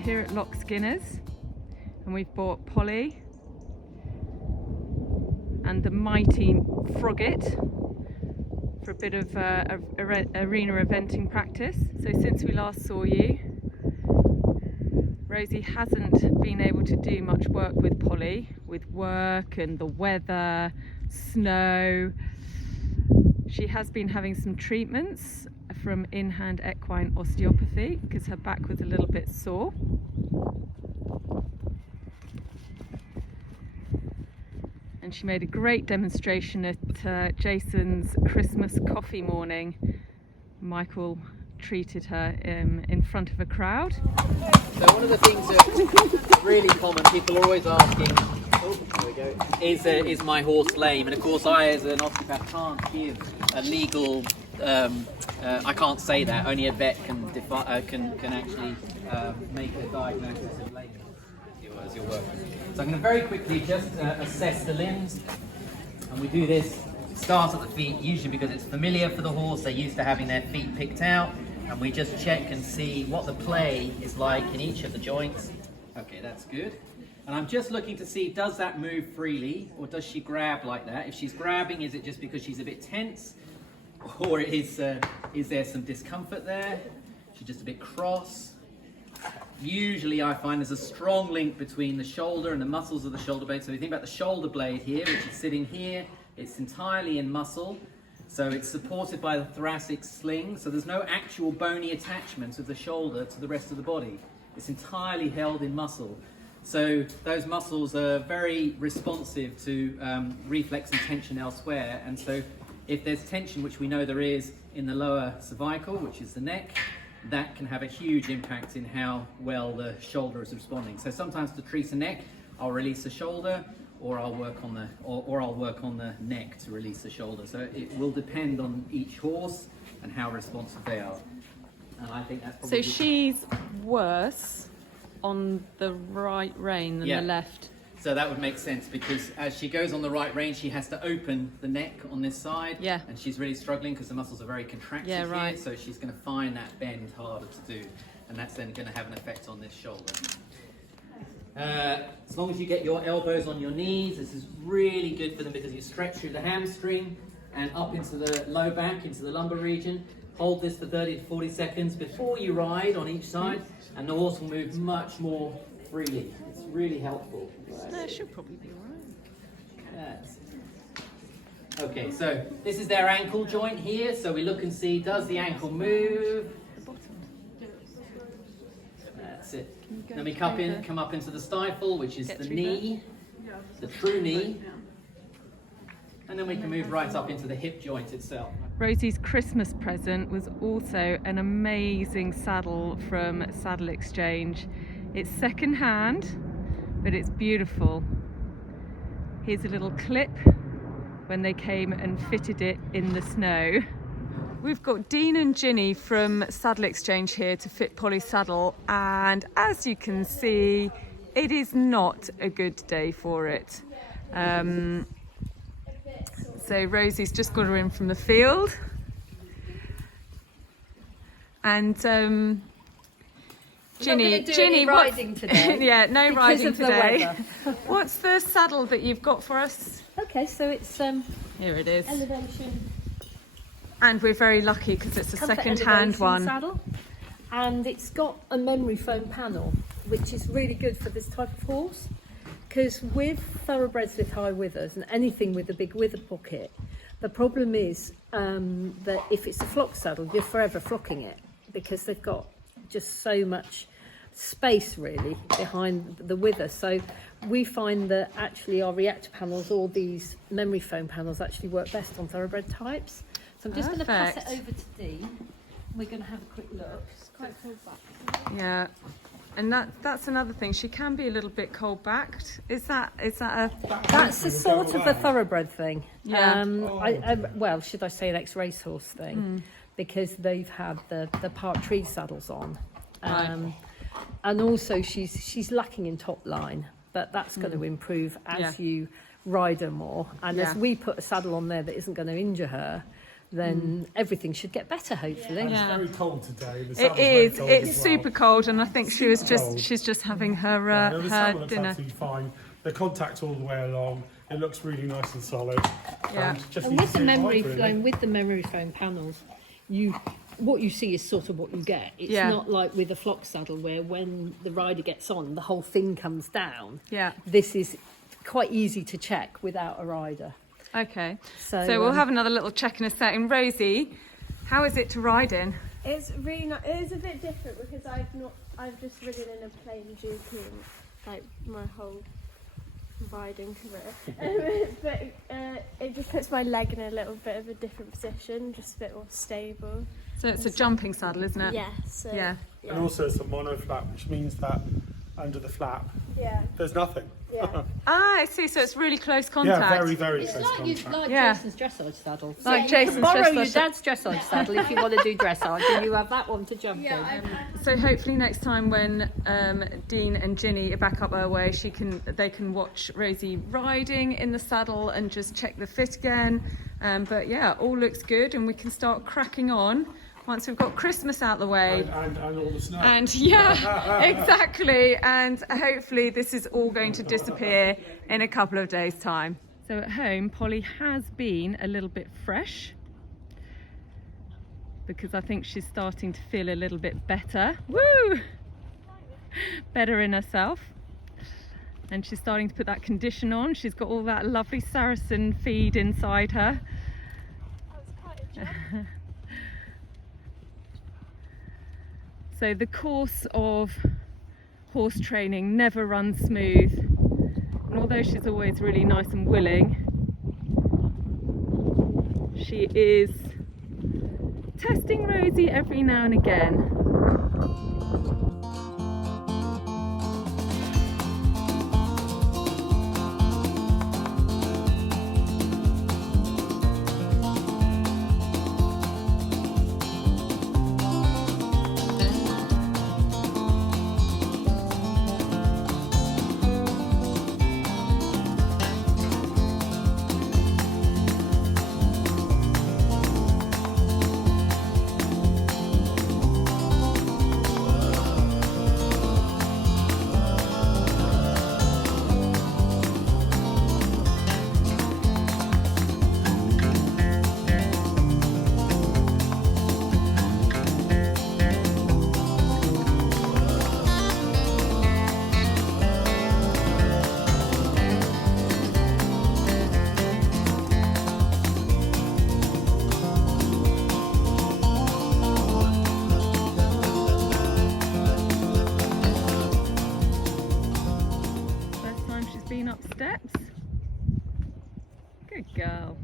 here at Lockskinners and we've bought Polly and the mighty Pockette for a bit of arena eventing practice. So since we last saw you, Rosie hasn't been able to do much work with Polly, with work and the weather, snow. She has been having some treatments from In-Hand Equine Osteopathy because her back was a little bit sore. And she made a great demonstration at Jason's Christmas coffee morning. Michael treated her in front of a crowd. So one of the things that's really common, people are always asking, oh, there we go, is my horse lame? And of course I as an osteopath can't give a legal, I can't say that, only a vet can actually make a diagnosis of lameness as you're working. So I'm going to very quickly just assess the limbs, and we do this, start at the feet, usually because it's familiar for the horse, they're used to having their feet picked out, and we just check and see what the play is like in each of the joints. Okay, that's good. And I'm just looking to see, does that move freely, or does she grab like that? If she's grabbing, is it just because she's a bit tense, or is there some discomfort there? She's just a bit cross. Usually I find there's a strong link between the shoulder and the muscles of the shoulder blade. So we think about the shoulder blade here, which is sitting here, it's entirely in muscle. So it's supported by the thoracic sling. So there's no actual bony attachment of the shoulder to the rest of the body. It's entirely held in muscle. So those muscles are very responsive to reflex and tension elsewhere. And so if there's tension, which we know there is in the lower cervical, which is the neck, that can have a huge impact in how well the shoulder is responding. So sometimes to treat a neck, I'll release the shoulder, or I'll work on the neck to release the shoulder. So it will depend on each horse and how responsive they are. And I think that's probably... So she's worse on the right rein than the left. So that would make sense, because as she goes on the right rein, she has to open the neck on this side. Yeah. And she's really struggling because the muscles are very contracted here. So she's going to find that bend harder to do. And that's then going to have an effect on this shoulder. As long as you get your elbows on your knees, this is really good for them because you stretch through the hamstring and up into the low back, into the lumbar region. Hold this for 30 to 40 seconds before you ride on each side, and the horse will move much more freely. It's really helpful. No, she'll probably be alright. Okay, so this is their ankle joint here. So we look and see, does the ankle move? That's it. Then we come up into the stifle, which is the knee, the true knee. And then we can move right up into the hip joint itself. Rosie's Christmas present was also an amazing saddle from Saddle Exchange. It's second hand, but it's beautiful. Here's a little clip when they came and fitted it in the snow. We've got Dean and Ginny from Saddle Exchange here to fit Polly's saddle, and as you can see, it is not a good day for it. So Rosie's just got her in from the field, and Ginny, riding today. Yeah, no riding today. The What's the saddle that you've got for us? Okay, so it's here it is. elevation. And we're very lucky because it's a second-hand one. Saddle, and it's got a memory foam panel, which is really good for this type of horse. Because with thoroughbreds with high withers and anything with a big wither pocket, the problem is that if it's a flock saddle, you're forever flocking it because they've got just so much space really behind the wither. So we find that actually our reactor panels or these memory foam panels actually work best on thoroughbred types. So I'm just going to pass it over to Dee. We're going to have a quick look. It's quite cold back. Yeah. And that's another thing. She can be a little bit cold backed. Is that a? That's a sort of a thoroughbred thing. Yeah. Well, should I say an ex-racehorse thing? Because they've had the part tree saddles on, and also she's lacking in top line, but that's going to improve as you ride her more. And as we put a saddle on there that isn't going to injure her, then everything should get better, hopefully. And Yeah. it's very cold today. The It saddle's is. very cold It's as well. super cold, and I think Cold. she's just having her No, the her saddle looks dinner. absolutely fine. The contact's all the way along. It looks really nice and solid. Yeah. Just And needs with to the sit memory right, really. foam, with the memory foam panels, what you see is sort of what you get. It's Yeah. not like with a flock saddle where when the rider gets on, the whole thing comes down. Yeah. This is quite easy to check without a rider. Okay. So, So we'll have another little check in a second. Rosie, how is it to ride in? It's really not. It is a bit different because I've just ridden in a plain GP like my whole riding career. But it just puts my leg in a little bit of a different position, just a bit more stable. So it's a jumping saddle, isn't it? Yeah. So, Yeah. And also it's a mono flap, which means that under the flap, Yeah. there's nothing. Yeah. Ah, I see. So it's really close contact. Yeah, very, very It's close like, contact. like Yeah. Jason's dressage saddle. Like you Jason's can borrow your dressage. dad's dressage saddle if you want to do dressage, and you have that one to jump in. So hopefully next time when Dean and Ginny are back up our way, they can watch Rosie riding in the saddle and just check the fit again. But yeah, all looks good, and we can start cracking on once we've got Christmas out the way. And all the snow. And yeah, exactly. And hopefully this is all going to disappear in a couple of days' time. So at home, Polly has been a little bit fresh because I think she's starting to feel a little bit better. Woo! Better in herself. And she's starting to put that condition on. She's got all that lovely Saracen feed inside her. That's quite a jump. So the course of horse training never runs smooth, and although she's always really nice and willing, she is testing Rosie every now and again. Up steps. Good girl.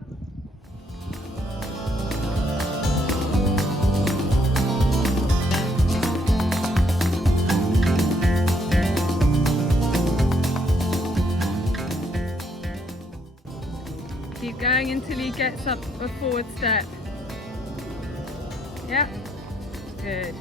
Keep going until he gets up a forward step. Yep. Good.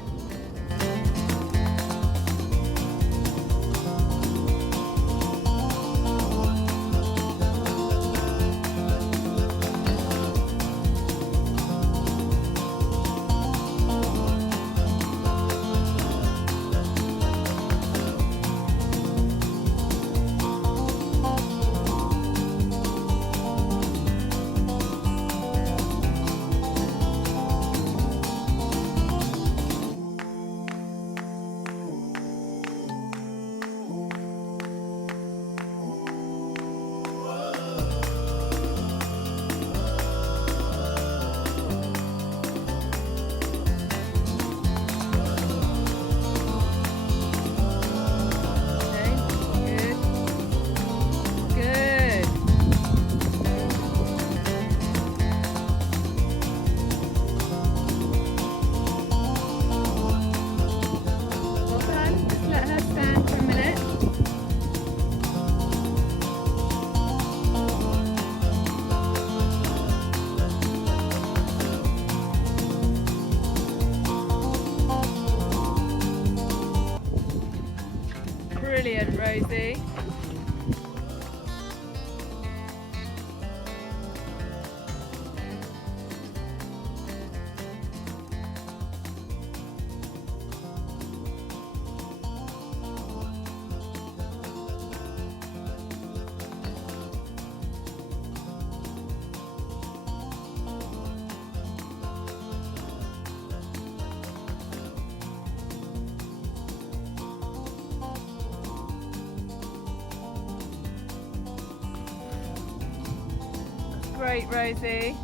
Brilliant, Rosie. Great, Rosie.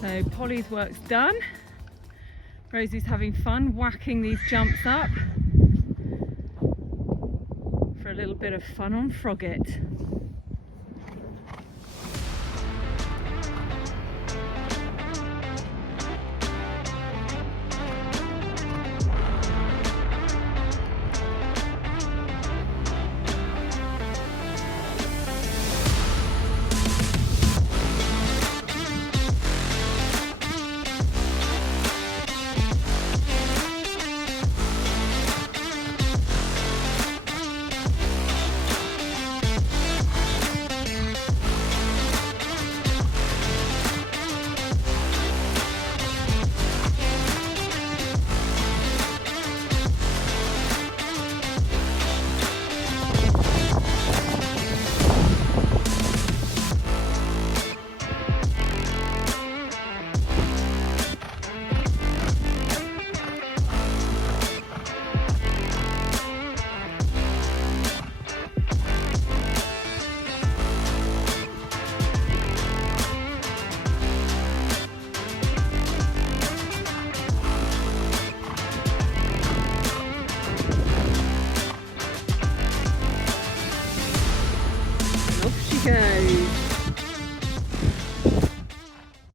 So Polly's work's done. Rosie's having fun whacking these jumps up for a little bit of fun on Frogget. Off she goes.